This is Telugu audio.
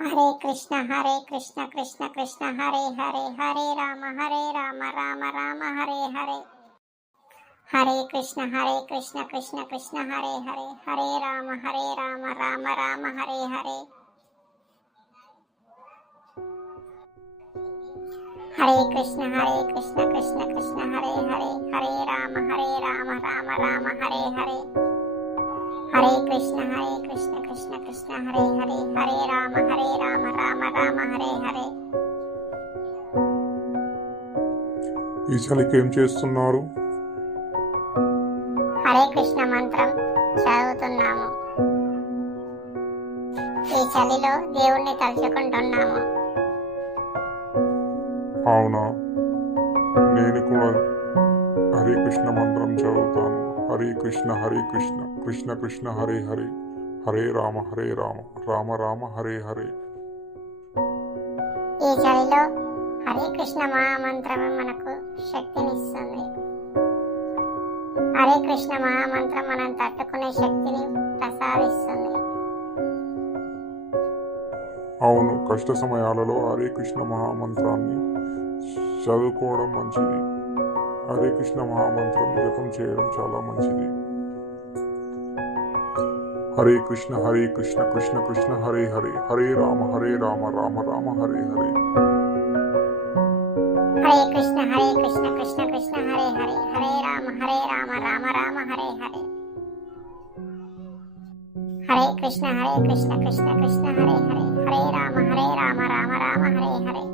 హరే కృష్ణ కృష్ణ కృష్ణ హరే హరే హరే రామ రామ రామ హరే హరే. హరే కృష్ణ కృష్ణ కృష్ణ హరే హరే హరే రామ రామ రామ హరే హరే. హరే కృష్ణ కృష్ణ కృష్ణ హరే హరే హరే రామ రామ రామ హరే హరే. హరే కృష్ణ కృష్ణ హరే హరే హరే రామ రామ రామ హరే హరే. ఈ చలికి ఏం చేస్తున్నారు? హరే కృష్ణ మంత్రం చదువుతున్నాము. ఈ చలిలో దేవుణ్ణి తలుచుకుంటున్నాము. అవునా, నేను కూడా హరే కృష్ణ మంత్రం చదువుతాను. హరే కృష్ణ కృష్ణ కృష్ణ హరే హరే హరే రామ రామ రామ హరే హరే. ఈ చలిలో హరే కృష్ణ మహామంత్రమే మనకు శక్తినిస్తుంది. హరే కృష్ణ మహామంత్రం మనం తట్టుకునే శక్తిని ప్రసాదిస్తుంది. అవును, కష్ట సమయాలలో హరే కృష్ణ మహామంత్రాన్ని చదువుకోవడం మంచిది. హరే కృష్ణ మహామంత్రం జపం చేయడం చాలా మంచిది. హరే కృష్ణ కృష్ణ కృష్ణ హరే హరే హరే రామ రామ రామ హరే హరే. హరే కృష్ణ కృష్ణ కృష్ణ హరే హరే హరే రామ రామ రామ హరే హరే. హరే కృష్ణ కృష్ణ కృష్ణ కృష్ణ హరే హరే హరే రామ రామ రామ హరే హరే.